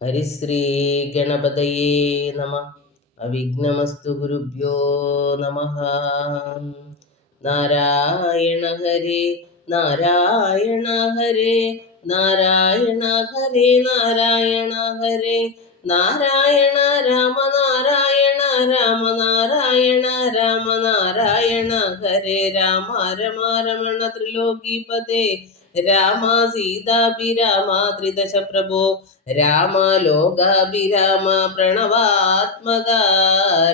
ഹരിശ്രീ ഗണപതയേ നമ. അവിഘ്നമസ്തു ഗുരുഭ്യോ നമ. നാരായണ ഹരേ നാരായണ ഹരേ നാരായണ ഹരേ നാരായണ ഹരേ നാരായണ രാമ നാരായണ രാമ നാരായണ രാമ നാരായണ ഹരേ രാമ രമ രമണ ത്രിലോകീപതേ രാമ സീതാഭിരാമ ത്രിദശ പ്രഭോ രാമ ലോകാഭിരാമ പ്രണവാത്മക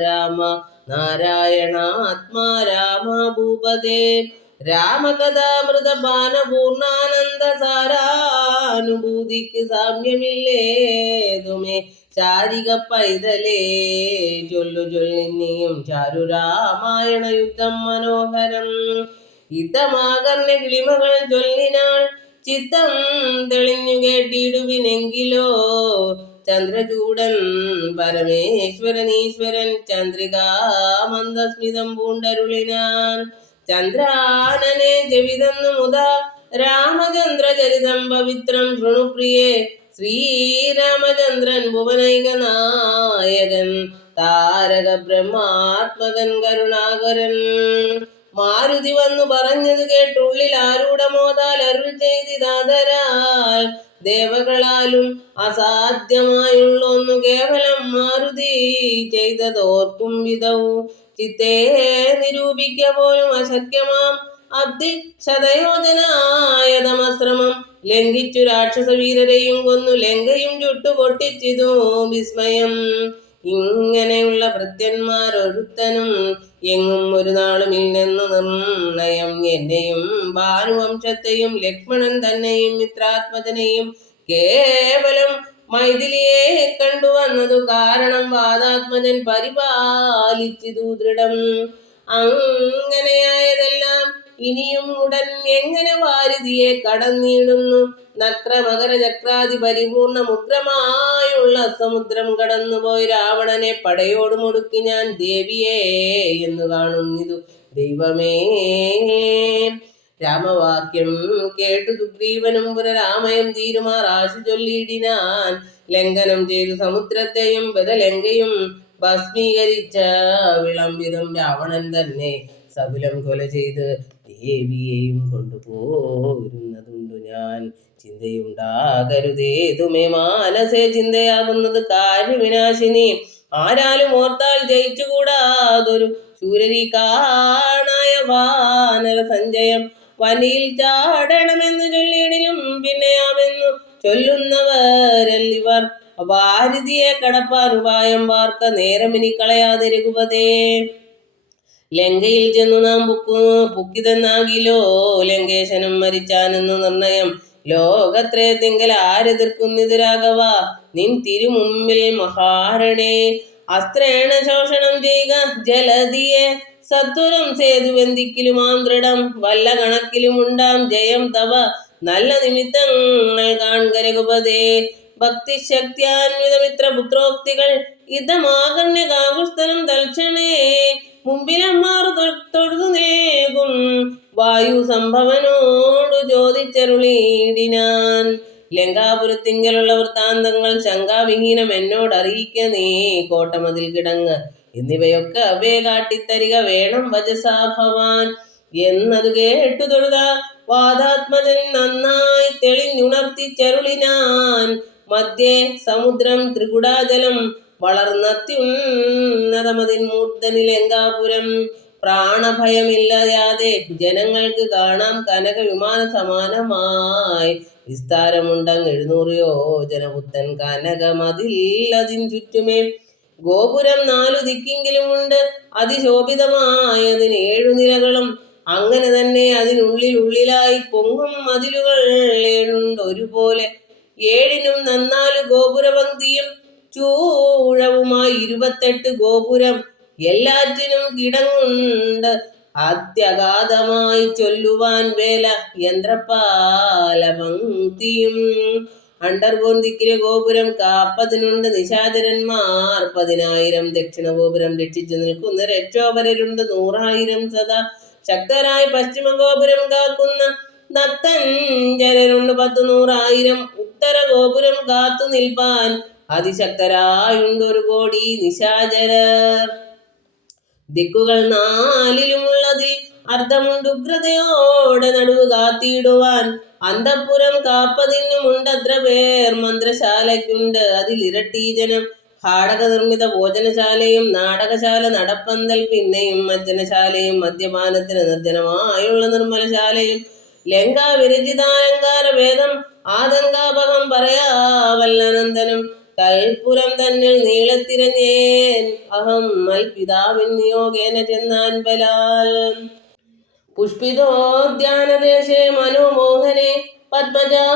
രാമ നാരായണാത്മാ രാമ ഭൂപദേ രാമകഥാമൃതപാനപൂർണാനന്ദ സാരാനുഭൂതിക്ക് സാമ്യമില്ലേതുമേ ചാരിക പൈതലേ ചൊല്ലു ചൊല്ലിനിയും ചാരു രാമായണ യുദ്ധം മനോഹരം യുദ്ധമാകർണ്ണ കിളിമകൾ ചൊല്ലിനാൾ ചിത്തം തെളിഞ്ഞു കേട്ടിടുവിനെങ്കിലോ ചന്ദ്രചൂടൻ പരമേശ്വരനീശ്വരൻ ചന്ദ്രികാ മന്ദസ്മിതം പൂണ്ടരുളിനാൻ ചന്ദ്രാനനെ ജവിതന്നു മുതാ രാമചന്ദ്ര ചരിതം പവിത്രം ശൃണുപ്രിയേ ശ്രീരാമചന്ദ്രൻ ഭുവനൈക നായകൻ താരക ബ്രഹ്മാത്മകൻ കരുണാകരൻ മാരുതി വന്നു പറഞ്ഞത് കേട്ടുള്ളിൽ ആരൂഢമോതാൽ അരുൾ ചെയ്തിതാതരാൽ ദേവകളാലും അസാധ്യമായുള്ളൊന്നു കേവലം മാരുതി ചെയ്തതോർക്കും വിധവും ചിത്തേ നിരൂപിക്ക പോലും അശക്യമാം അബ്ദി ശതയോജനായതമശ്രമം ലംഘിച്ചു രാക്ഷസ വീരരെയും കൊന്നു ലങ്കയും ചുട്ടുപൊട്ടിച്ചിതു വിസ്മയം. ഇങ്ങനെയുള്ള ഭൃത്യന്മാരൊരുത്തനും എങ്ങും ഒരു നാളുമില്ലെന്നു നിർണയം. എന്നെയും ഭാനുവംശത്തെയും ലക്ഷ്മണൻ തന്നെയും മിത്രാത്മജനെയും കേവലം മൈഥിലിയെ കണ്ടുവന്നതു കാരണം വാദാത്മജൻ പരിപാലിച്ചിതു ദൃഢം. അങ്ങനെയായതെല്ലാം ഇനിയും ഉടൻ എങ്ങനെ വാരിധിയെ കടന്നിടുന്നു. നക്ര മകര ചക്രാതി പരിപൂർണ മുദ്രമായുള്ള സമുദ്രം കടന്നുപോയി രാവണനെ പടയോട് മുടുക്കി ഞാൻ ദേവിയെ എന്ന് കാണുന്നിതു ദൈവമേ. രാമവാക്യം കേട്ടു സുഗ്രീവനും പുനരാമയം തീരുമാർ ആശു ചൊല്ലിയിടിനാൻ. ലംഘനം ചെയ്തു സമുദ്രത്തെയും ബദലങ്കയും ഭസ്മീകരിച്ച വിളംബിതം രാവണൻ തന്നെ സകുലം കൊല ചെയ്ത് ദേവിയെയും കൊണ്ടുപോരുന്നതുണ്ടു ഞാൻ. ചിന്തയുണ്ടാകരുതേതുമേ മാനസേ ചിന്തയാകുന്നത് കാര്യവിനാശിനി. ആരാലും ഓർത്താൽ ജയിച്ചുകൂടാതൊരു ശൂരരി കാണായ വാനര സഞ്ചയം. വനിയിൽ ചാടണമെന്നു ചൊല്ലിയിടിലും പിന്നെയാമെന്നു ചൊല്ലുന്നവരല്ലിവർ. വാരിധിയെ കടപ്പാൻ ഉപായം പാർക്ക നേരമിനി കളയാതെ രഘുപതേ. ലങ്കയിൽ ചെന്നു നാം പുക്കിതെന്നാകിലോ ലങ്കേശനും മരിച്ചാനെന്നു നിർണയം. ലോകത്രയത്തിങ്കൽ ആരെതിർക്കുന്നിതു രാഘവ നിൻ തിരുമുമ്പിൽ മഹാരണേ. അസ്ത്രേണ ശോഷണം ചെയ്യുക ജലധിയെ സത്വരം സേതുവെന്തിക്കിലുമാം ദൃഢം. വല്ല കണക്കിലുമുണ്ടാം ജയം തവ നല്ല നിമിത്തങ്ങൾ കാൺക രഘുപതേ. ഭക്തിശക്തിയാൻവിതമിത്ര പുത്രോക്തികൾ യുദ്ധമാകർണ്യ കാകുസ്ഥലം തൽക്ഷണേ. മുമ്പിലമ്മാറു തൊഴുതു നേകും വായു സംഭവനോടു ചോദിച്ചരുളിയിടിനാൻ. ലങ്കാപുരത്തിങ്കലുള്ള വൃത്താന്തങ്ങൾ ശങ്കാവിഹീനം എന്നോടറിയിക്ക നീ. കോട്ടമതിൽ കിടങ്ങ് എന്നിവയൊക്കെ അവയെ കാട്ടിത്തരിക വേണം വചസാ ഭവാൻ എന്നതു കേട്ടു തൊഴുത വാദാത്മജൻ നന്നായി തെളിഞ്ഞുണർത്തിച്ചരുളിനാൻ. മധ്യേ സമുദ്രം ത്രികുടാജലം വളർന്നത്യുന്നതമതിൻ മൂർധനി ലങ്കാപുരം. പ്രാണഭയമില്ലാതെ ജനങ്ങൾക്ക് കാണാം കനക വിമാന സമാനമായി. വിസ്താരമുണ്ടങ്ങ് 700 യോജന പുത്തൻ കനകമതിൽ ചുറ്റുമേ. ഗോപുരം 4 ദിക്കിങ്കിലുമുണ്ട് അതിശോഭിതമായതിന് 7 നിലകളും. അങ്ങനെ തന്നെ അതിനുള്ളിലായി പൊങ്ങും മതിലുകൾ 7 ഒരുപോലെ. 7നും 4 ഗോപുരപംക്തിയും ചൂഴവുമായി 28 ഗോപുരം. എല്ലാറ്റിനും കിടങ്ങുണ്ട് അത്യഗാധമായി ചൊല്ലുവാൻ വേല യന്ത്രപാലപംക്തിയും. അണ്ടർകോൺ ദിക്കിലെ ഗോപുരം കാപ്പതിനുണ്ട് നിശാചരന്മാർ 10,000. ദക്ഷിണ ഗോപുരം രക്ഷിച്ചു നിൽക്കുന്ന രക്ഷോപരരുണ്ട് 100,000 സദാ ശക്തരായി. പശ്ചിമ ഗോപുരം കാക്കുന്ന നത്തഞ്ചരരുണ്ട് 10,100,000. ഉത്തര ഗോപുരം കാത്തു നിൽപ്പാൻ അതിശക്തരായുണ്ടൊരു കോടി നിശാചരർ. ദിക്കുകൾ നാലിലുമുള്ളതിൽ അർദ്ധമുണ്ടുഗ്രതയോടെ നടുവ് കാത്തിടുവാൻ അന്തഃപുരം കാപ്പതിനുമുണ്ടത്ര പേർ. മന്ത്രശാലയ്ക്കുണ്ട് അതിലിരട്ടി ജനം. ഹാടക നിർമ്മിത ഭോജനശാലയും നാടകശാല നടപ്പന്തൽ, പിന്നെയും മജ്ജനശാലയും മദ്യപാനത്തിന് നിർജ്ജനമായുള്ള നിർമ്മലശാലയും. ലങ്കാ വിരചിതാലങ്കാര ഭേദം ആതങ്കാപകം പറയാവല്ലനന്ദനം. കൽപുരം തന്നിൽ നീളത്തിരഞ്ഞേൻ അഹം മൽപിതാവിൻ നിയോഗേന ചെന്നാൻ ബലാൽ. പുഷ്പിതോദ്യാനദേശേ മനോമോഹനെ പത്മജാദേവിയെയും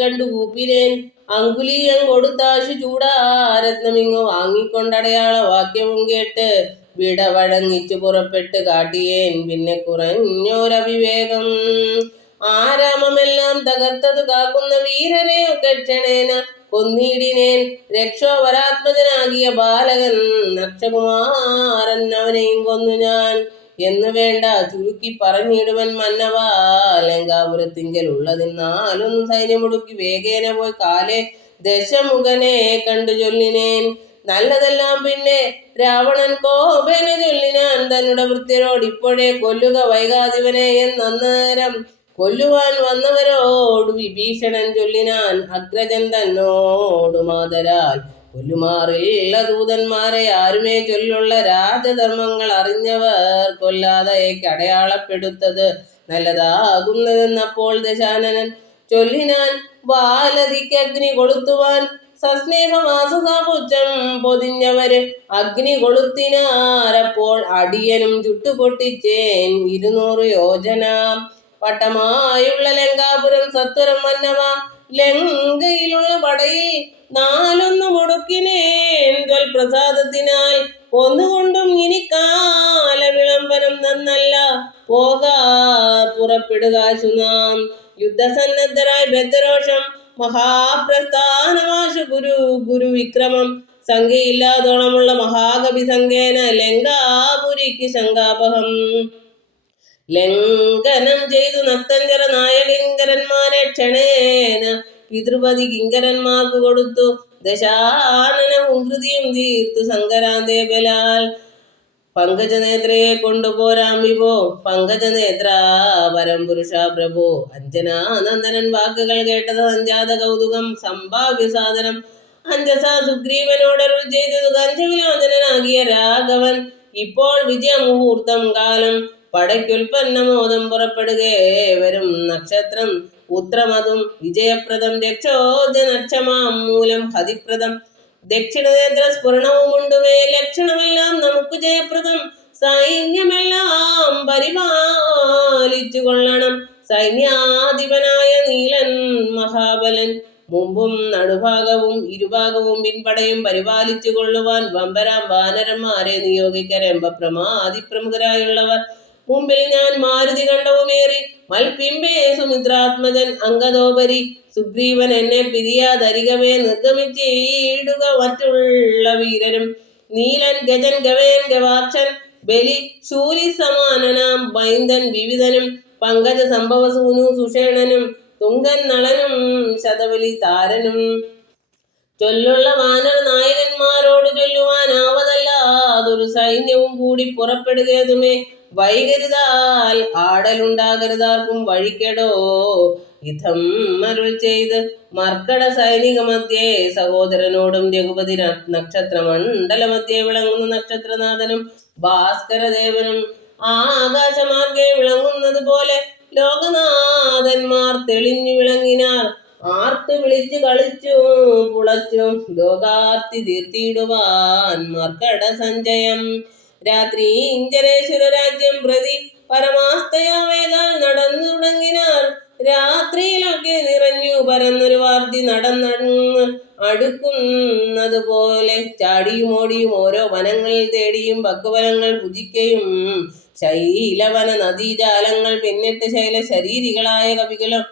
കണ്ടു കൂപ്പിനേൻ. അങ്കുലീയം കൊടുത്താശു ചൂടാരത്നമിങ്ങു വാങ്ങിക്കൊണ്ടടയാള വാക്യവും കേട്ട് വിട വഴങ്ങിച്ചു പുറപ്പെട്ട് കാട്ടിയേൻ പിന്നെ കുറഞ്ഞോരവിവേകം. ആരാമമെല്ലാം തകർത്തതു കാക്കുന്ന വീരനെ ഒക്കെ ക്ഷണേന കൊന്നിടിനേൻ. രക്ഷോവരാത്മജനാകിയ ബാലകൻ നക്ഷകുമാരൻ അവനെയും കൊന്നു ഞാൻ എന്നു വേണ്ട ചുരുക്കി പറഞ്ഞിടുവൻ മന്നവാ. ലങ്കാപുരത്തിങ്കൽ ഉള്ളതിനാലൊന്നും സൈന്യമുടുക്കി വേഗേന പോയി കാലേ ദശമുഖനെ കണ്ടു ചൊല്ലിനേൻ. നല്ലതെല്ലാം പിന്നെ രാവണൻ കോപേന ചൊല്ലിനാൻ തന്നുടെ വൃത്യരോട് ഇപ്പോഴേ കൊല്ലുക വൈകാതിവനെ എന്നന്നേരം. കൊല്ലുവാൻ വന്നവരോട് വിഭീഷണൻ ചൊല്ലിനാൻ അഗ്രജൻ തന്നോടു മാതരാൽ കൊല്ലുമാറില്ല ദൂതന്മാരെ ആരുമേ ചൊല്ലുള്ള രാജധർമ്മങ്ങൾ അറിഞ്ഞവർ കൊല്ലാതേക്ക് അടയാളപ്പെടുത്തത് നല്ലതാകുന്നതെന്നപ്പോൾ ദശാനനൻ ചൊല്ലിനാൻ ബാലതിക്ക് അഗ്നി കൊളുത്തുവാൻ സസ്നേഹവാസസാപുച്ഛം പൊതിഞ്ഞവര് അഗ്നി കൊളുത്തിനാരപ്പോൾ അടിയനും ചുട്ടുപൊട്ടിച്ചേൻ 200 യോജന. വട്ടമായുള്ള ലങ്കാപുരം സത്വരം മന്നവ. ലങ്കയിലുള്ള പടയിൽ 4 മുടുക്കിനേൻ പ്രസാദത്തിനാൽ. ഒന്നുകൊണ്ടും ഇനി കാല വിളംബരം നന്നല്ല പോകാ പുറപ്പെടുകാശു നാം. യുദ്ധസന്നദ്ധരായി ബദ്ധരോഷം മഹാപ്രസ്ഥാനമാശു ഗുരുവിക്രമം. സംഖ്യയില്ലാതോളമുള്ള മഹാകവി സംഖ്യേന ലങ്കാപുരിക്ക് ശങ്കാപഹം. ലംഘനം ചെയ്തു നക്തഞ്ചര നായകിങ്കരന്മാരെ ക്ഷണേന പിതൃപതി കിങ്കരന്മാർക്ക് കൊടുത്തു. ദശാനന ഹുങ്കൃതിയും തീർത്തു സങ്കരാന്തേ ബലാൽ. പങ്കജനേത്രയെ കൊണ്ടുപോരാം വിഭോ പങ്കജനേത്ര പരംപുരുഷ പ്രഭോ. അഞ്ജനാനന്ദനൻ വാക്കുകൾ കേട്ടത് അഞ്ജാത കൗതുകം സംഭാവ്യ സാധനം. അഞ്ജസ സുഗ്രീവനോടരുൾ ചെയ്തതു കഞ്ചവിലോചനാകിയ രാഘവൻ. ഇപ്പോൾ വിജയമുഹൂർത്തം കാലം പടയ്ക്കുൽപ്പന്നമോദം പുറപ്പെടുകേ വരും നക്ഷത്രം ഉത്രമതും വിജയപ്രദം. രക്ഷോജനക്ഷമാം മൂലം ഹതിപ്രദം. ദക്ഷിണനേത്ര സ്ഫുരണവുമുണ്ടുമേ ലക്ഷണമെല്ലാം നമുക്ക് ജയപ്രദം. സൈന്യമെല്ലാം പരിപാലിച്ചു കൊള്ളണം. സൈന്യാധിപനായ നീലൻ മഹാബലൻ മുമ്പും നടുഭാഗവും ഇരുഭാഗവും പിൻപടയും പരിപാലിച്ചു കൊള്ളുവാൻ വമ്പരാം വാനരന്മാരെ നിയോഗിക്കരമ്പ പ്രമാതിപ്രമുഖരായുള്ളവർ. മുമ്പിൽ ഞാൻ മാരുതി കണ്ടവുമേറി മൽപിമ്പേ സുമിത്രാത്മജൻ അംഗതോപരി. സുഗ്രീവൻ എന്നെ പിരിയാതരികവേ നിർഗമിച്ചിടുക മറ്റുള്ള വീരരും. നീലൻ ഗജൻ ഗവേൻ ഗവാക്ഷൻ ബലി ശൂലി സമാനനാം ബൈന്ദൻ വിവിധനും പങ്കജ സംഭവ സൂനു സുഷേണനും തുങ്കൻ നളനും ശതബലി താരനും. ചൊല്ലുള്ള വാനര നായകന്മാരോട് ചൊല്ലുവാനാവതല്ലാതൊരു സൈന്യവും കൂടി പുറപ്പെടുകേതുമേ. വൈകരുതാൽ ആടലുണ്ടാകരുതാർക്കും വഴിക്കെടോ യുദ്ധം അരുൾ ചെയ്ത് മർക്കട സൈനിക മധ്യേ സഹോദരനോടും രഘുപതി നക്ഷത്രമണ്ഡല മധ്യേ വിളങ്ങുന്ന നക്ഷത്രനാഥനും ഭാസ്കരദേവനും ആകാശമാർഗെ വിളങ്ങുന്നത് പോലെ ലോകനാഥന്മാർ തെളിഞ്ഞു വിളങ്ങിനാർ. ആർത്ത് വിളിച്ചു കളിച്ചു പുളച്ചും ലോകാർത്തി തീർത്തിടുവാൻ മർക്കട സഞ്ജയം. രാത്രി ഇഞ്ചരേശ്വര രാജ്യം പ്രതി പരമാസ്തയാവേഗാൽ നടന്നു തുടങ്ങിനാർ. രാത്രിയിലൊക്കെ നിറഞ്ഞു പരന്നൊരു വാർത്തി നടന്നടങ്ങ് അടുക്കുന്നത് പോലെ ചാടിയും ഓടിയും ഓരോ വനങ്ങൾ തേടിയും പക്വഫലങ്ങൾ ഭുജിക്കയും ശൈലവന നദീജാലങ്ങൾ പിന്നിട്ട് ശൈല ശരീരികളായ കവികളും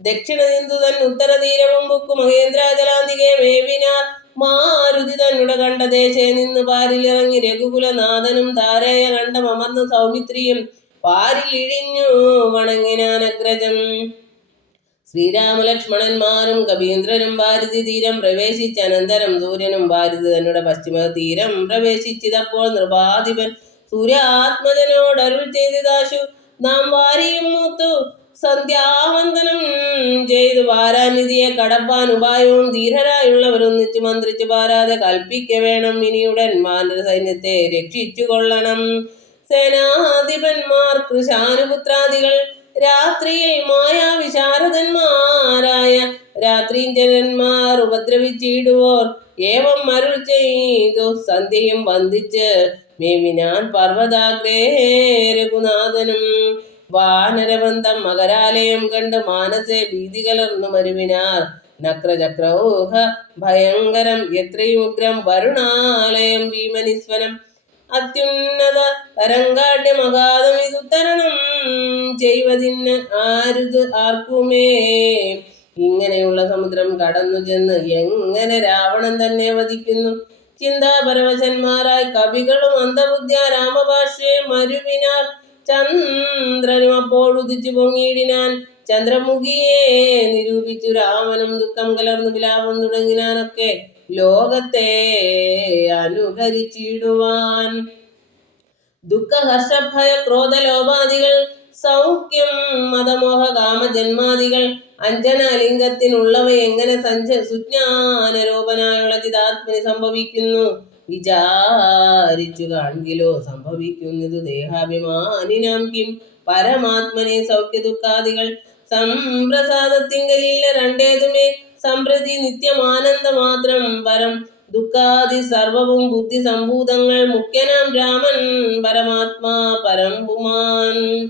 ദക്ഷിണ സിന്ധു തൻ ഉത്തര തീരവും ബുക്കു മഹേന്ദ്രാജലാന്തികെ മേവിനാർ. മാരുതി തന്നുടെ കണ്ട ദേശേ നിന്ന് പാരിലിറങ്ങി രഘുകുലനാഥനും താരേയ കണ്ടമർന്ന സൗമിത്രിയും പാരിലിഴിഞ്ഞു വണങ്ങിനാൻ അഗ്രജം. ശ്രീരാമലക്ഷ്മണന്മാരും കവീന്ദ്രനും ഭാരതി തീരം പ്രവേശിച്ച അനന്തരം സൂര്യനും ഭാരതി തന്നുടെ പശ്ചിമ തീരം പ്രവേശിച്ചതപ്പോൾ നൃപാധിപൻ സൂര്യാത്മജനോട് അരുൾ ചെയ്തതാശു നാം വാരിയും മൂത്തു സന്ധ്യാവന്ദനം ചെയ്തു വാരാനിധിയെ കടപ്പാൻ ഉപായവും ധീരരായുള്ളവരൊന്നിച്ചു മന്ത്രിച്ചു പാരാതെ കൽപ്പിക്ക വേണം. ഇനിയുടൻ മാനര സൈന്യത്തെ രക്ഷിച്ചു കൊള്ളണം. സേനാധിപന്മാർ കൃശാനുപുത്രാദികൾ രാത്രിയിൽ മായാവിശാരദന്മാരായ രാത്രിഞ്ചരന്മാർ ഉപദ്രവിച്ചിടുവോർ ഏവം അരുൾ ചെയ്തു സന്ധ്യയും വന്ദിച്ച് മേവിനാൻ പർവ്വതാഗ്രേ രഘുനാഥനും. വാനരവന്തം മകരാലയം കണ്ട് മാനസേ ഭീതി കലർന്നു മരുവിനാർ. നക്രചക്രൗഹ ഭയങ്കരം എത്രയും ഉഗ്രം വരുണാലയം ഭീമനിസ്വനം അത്യുന്നത തരംഗാഢ്യം അഗാധം ഇതുത്തരണം ചെയ്വതിന് ആരുത് ആർക്കുമേ. ഇങ്ങനെയുള്ള സമുദ്രം കടന്നു ചെന്ന് എങ്ങനെ രാവണൻ തന്നെ വധിക്കുന്നു. ചിന്താപരവശന്മാരായി കവികളും അന്ധബുദ്ധ്യ രാമഭാഷ്യയെ മരുവിനാർ. ചന്ദ്രനും അപ്പോഴുദിച്ചു പൊങ്ങിയിടിനാൻ. ചന്ദ്രമുഖിയെ നിരൂപിച്ചു രാമനും ദുഃഖം കലർന്നു വിലാപം തുടങ്ങിനാനൊക്കെ ലോകത്തെ അനുകരിച്ചിടുവാൻ. ദുഃഖഹർഷഭയ ക്രോധലോപാദികൾ സൗഖ്യം മതമോഹ കാമജന്മാദികൾ അഞ്ജനാലിംഗത്തിനുള്ളവ എങ്ങനെ സുജ്ഞാനരൂപനായുള്ള ചിതാത്മനി സംഭവിക്കുന്നു. വിചാരിച്ചു കാൺകിലോ സംഭവിക്കുന്നത് ദേഹാഭിമാനിനാം കിം പരമാത്മനെ സൗഖ്യ ദുഃഖാദികൾ സംപ്രസാദത്തിങ്കലില്ല രണ്ടേതുമേ സംപ്രതി നിത്യമാനന്ദ മാത്രം പരം ദുഃഖാദി സർവവും ബുദ്ധി സംഭൂതങ്ങൾ മുഖ്യനാം രാമൻ പരമാത്മാ പരംപുമാൻ.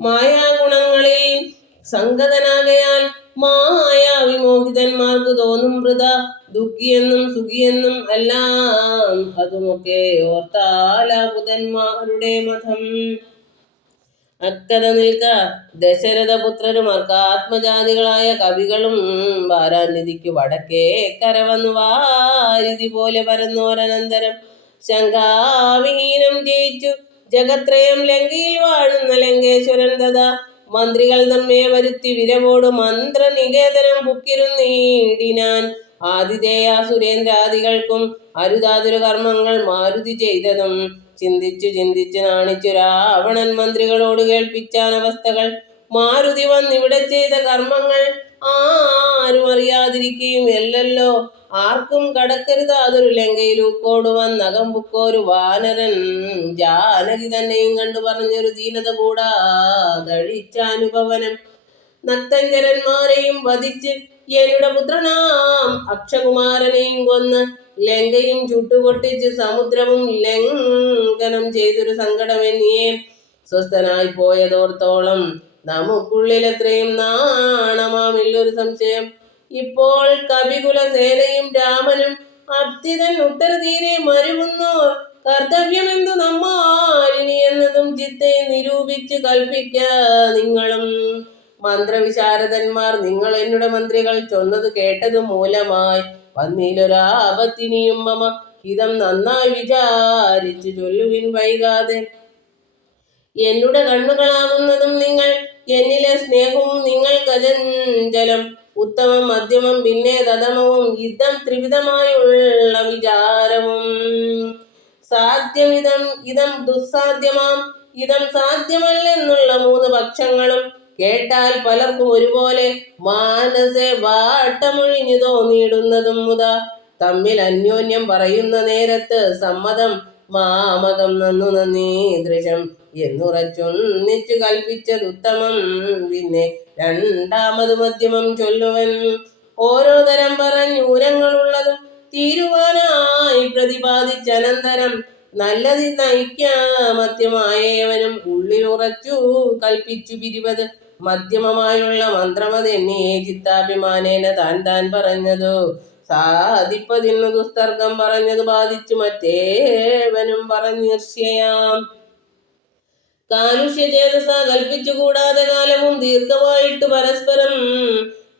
മായാഗുണങ്ങളിൽ സംഗതനാകയാൽ മായാവിമോഹിതന്മാർക്ക് തോന്നും വൃത ദുഃഖിയെന്നും സുഖിയെന്നും എല്ലാം അതുമൊക്കെ ഓർത്താലാബുധന്മാരുടെ മതം. അക്കഥ നിൽക്ക ദശരഥപുത്രരും അർക്കാത്മജാതികളായ കവികളും വാരാനിധിക്കു വടക്കേ കരവന്നു വാരിധി പോലെ പരന്നോരനന്തരം ശങ്കാവിഹീനം ജയിച്ചു ജഗത്രയം ലങ്കയിൽ വാഴുന്ന ലങ്കേശ്വരൻ തഥാ മന്ത്രികൾ നമ്മെ വരുത്തി വിരവോട് മന്ത്രനികേതനം പുക്കിരുന്നീടിനാൻ. ആതിഥേയ സുരേന്ദ്രാദികൾക്കും അരുതാതൊരു കർമ്മങ്ങൾ മാരുതി ചെയ്തതും ചിന്തിച്ചു ചിന്തിച്ചു നാണിച്ചു രാവണൻ മന്ത്രികളോട് കേൾപ്പിച്ചാൻ അവസ്ഥകൾ. മാരുതി വന്നിവിടെ ചെയ്ത കർമ്മങ്ങൾ ആരും അറിയാതിരിക്കുകയും എല്ലല്ലോ ആർക്കും കടക്കരുതാതൊരു ലങ്കയിലൂക്കോട് വന്നകം പുക്കോരു വാനരൻ ജാനകി തന്നെയും കണ്ടു പറഞ്ഞൊരു ദീനത കൂടാതഴിച്ചാനുഭവനം. നക്തഞ്ചരന്മാരെയും വധിച്ച് എന്നുടെ പുത്രനാം അക്ഷകുമാരനെയും കൊന്ന് ലങ്കയും ചുട്ടുപൊട്ടിച്ച് സമുദ്രവും ലംഘനം ചെയ്തൊരു സങ്കടമെന്നിയെ സ്വസ്ഥനായി പോയതോർത്തോളം നമുക്കുള്ളിൽ എത്രയും നാണമാമില്ലൊരു സംശയം. ഇപ്പോൾ കവികുലസേനയും രാമനും അബ്ദിതൻ ഉത്തരതീരെ മരുവുന്നു. കർത്തവ്യമെന്തു നമ്മാലിനി എന്നതും ചിത്തെ നിരൂപിച്ച് കൽപ്പിക്ക നിങ്ങളും. മന്ത്രവിശാരദന്മാർ നിങ്ങൾ എന്നുടെ മന്ത്രികൾ ചൊന്നത് കേട്ടത് മൂലമായി വന്നിലൊരാപത്തിനിയും മമ ഹിതം നന്നായി വിചാരിച്ചു ചൊല്ലുവിൻ വൈകാതെ. എന്നുടെ കണ്ണുകളാകുന്നതും നിങ്ങൾ എന്നിലെ സ്നേഹവും നിങ്ങൾ ഗജഞ്ചലം ഉത്തമം മധ്യമം പിന്നെ തതമവും യുദ്ധം ത്രിവിധമായുള്ള വിചാരവും. സാധ്യമിതം ഇതം ദുസ്സാധ്യമാം ഇതം സാധ്യമല്ലെന്നുള്ള മൂന്ന് പക്ഷങ്ങളും കേട്ടാൽ പലർക്കും ഒരുപോലെ മാനസേ വാട്ടമൊഴിഞ്ഞു തോന്നിയിടുന്നതും മുതാ. തമ്മിൽ അന്യോന്യം പറയുന്ന നേരത്ത് സമ്മതം മാമകം നന്നു നന്ദീദൃശം എന്നുറച്ചൊന്നിച്ചു കൽപ്പിച്ചതുത്തമം. പിന്നെ രണ്ടാമത് മധ്യമം ചൊല്ലുവൻ. ഓരോ തരം പറഞ്ഞൂരങ്ങളുള്ളതും തീരുവാനായി പ്രതിപാദിച്ചനന്തരം നല്ലതി നയിക്കാമത്യമായവനും ഉള്ളിലുറച്ചു കൽപ്പിച്ചു പിരിവത് മധ്യമമായുള്ള മന്ത്രമതെന്നിയെ ചിത്താഭിമാനേന താൻ താൻ പറഞ്ഞതു സാധിപ്പതിന്നു ദുസ്തർക്കം പറഞ്ഞത് ബാധിച്ചു മറ്റേവനും പറഞ്ഞീർഷ്യയാം. കാലുഷ്യചേതസ കൽപ്പിച്ചുകൂടാതെ കാലവും ദീർഘമായിട്ട് പരസ്പരം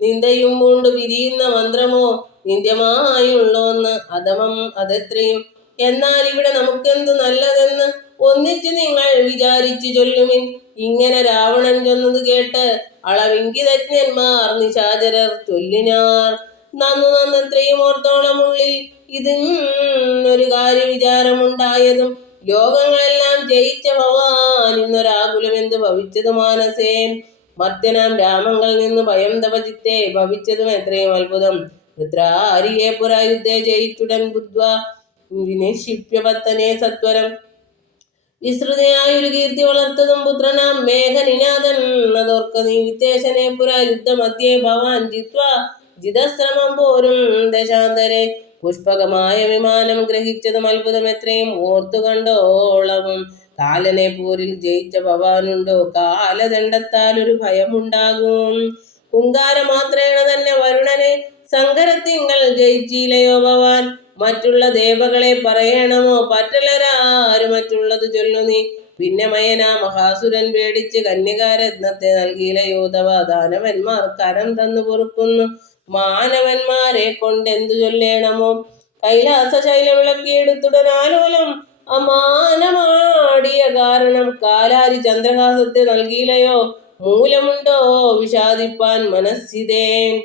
നിന്ദയും പൂണ്ടു പിരിയുന്ന മന്ത്രമോ നിന്ദ്യമായുള്ളോന്ന് അധമം അതെത്രയും. എന്നാൽ ഇവിടെ നമുക്കെന്തു നല്ലതെന്ന് ഒന്നിച്ചു നിങ്ങൾ വിചാരിച്ചു ചൊല്ലുമിൻ. ഇങ്ങനെ രാവണൻ ചൊന്നത് കേട്ട് അളവിങ്കിതജ്ഞന്മാർ നിശാചരർ ചൊല്ലിനാർ. നന്നത്രയും ഓർത്തോളം ഉള്ളിൽ ഇതിനൊരു കാര്യ വിചാരമുണ്ടായതും ലോകങ്ങളെല്ലാം ജയിച്ച ഭവാൻ ഇന്നൊരാകുലം എന്ത് ഭവിച്ചത് മാനസേ. മർത്യനാം രാമങ്ങൾ നിന്ന് ഭയം തപചിത്തെ ഭവിച്ചതും എത്രയും അത്ഭുതം. വൃത്രാരിയെ പുരായുദ്ധേ ജയിച്ചുടൻ ബുദ്ധ്വാ വിനിക്ഷിപ്യ പത്തനെ സത്വരം. വിസ്തൃതയായൊരു കീർത്തി വളർത്തതും പുത്രനാം മേഘനിനാഥൻ അതോർക്ക നീ. വിത്തേശനെ പുരായുദ്ധമധ്യേ ഭവാൻ ജിത്വാ ജിതശ്രമം പോരും ദശാന്തരെ. പുഷ്പകമായ വിമാനം ഗ്രഹിച്ചതും അത്ഭുതം എത്രയും ഓർത്തു കണ്ടോളവും. കാലനെ പോരിൽ ജയിച്ച ഭവാനുണ്ടോ കാലദണ്ഡത്താൽ ഒരു ഭയമുണ്ടാകും. ഹുങ്കാരമാത്രേണ തന്നെ വരുണനെ സങ്കരത്തിങ്കൾ ജയിച്ചില്ലയോ ഭവാൻ. മറ്റുള്ള ദേവകളെ പറയണമോ പറ്റലരാരു മറ്റുള്ളത് ചൊല്ലു നീ. പിന്നെ മയനാ മഹാസുരൻ പേടിച്ച് കന്യകാരത്നത്തെ നൽകിയില്ലയോ തവ. ദാനവന്മാർ കരം തന്നു പൊറുക്കുന്നു മാനവന്മാരെ കൊണ്ടെന്തു ചൊല്ലേണമോ. കൈലാസ ശൈലവിളക്കിയെടുത്തുടനാലോലം അമാനമാടിയ കാരണം കാലാരി ചന്ദ്രഹാസത്തെ നൽകിയില്ലയോ. മൂലമുണ്ടോ വിഷാദിപ്പാൻ മനസ്സിതേ.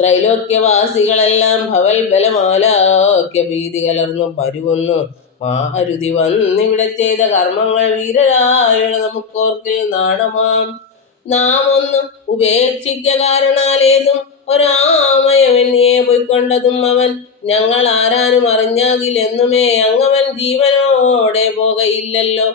ത്രൈലോക്യവാസികളെല്ലാം ഭവൽ ബലമാലാക്യ ഭീതി കലർന്നു പരുവുന്നു. മാരുതി വന്നിവിടെ ചെയ്ത കർമ്മങ്ങൾ വീരരായുള്ള നമുക്കോർക്കിൽ നാണമാം. നാം ഒന്ന് ഉപേക്ഷിക്ക കാരണാലേതും ഒരാമയവന്യെ പൊയ്ക്കൊണ്ടതും അവൻ. ഞങ്ങൾ ആരാനും അറിഞ്ഞാകിലെന്നുമേ അങ്ങവൻ ജീവനോടെ പോകയില്ലല്ലോ.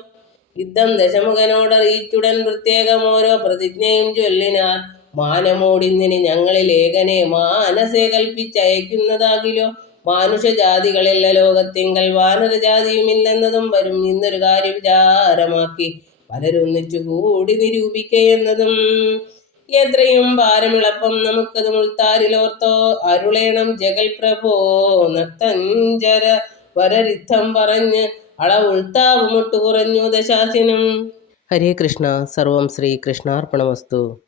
യുദ്ധം ദശമുഖനോടറിയിച്ചുടൻ പ്രത്യേകം ഓരോ പ്രതിജ്ഞയും ചൊല്ലിനാർ. മാനമോടിന്നിനി ഞങ്ങളിൽ ഏകനെ മാനസേ കൽപ്പിച്ചയക്കുന്നതാകിലോ. മാനുഷജാതികളില്ല ലോകത്തിങ്കൽ വാനരജാതിയുമില്ലെന്നതും വരും. ഇന്നൊരു കാര്യ വിചാരമാക്കി പലരൊന്നിച്ചു കൂടി നിരൂപിക്കയെന്നതും. എത്രയും ഭാരമിളപ്പം നമുക്കത് മുൾത്താരിലോർത്തോ അരുളേണം ജഗൽ പ്രഭോ. നക്തഞ്ചര വരരിദ്ധം പറഞ്ഞ് അളവുൾത്താവ് മുട്ടു കുറഞ്ഞു ദശാസിനും. ഹരേ കൃഷ്ണ. സർവം ശ്രീ കൃഷ്ണാർപ്പണമസ്തു.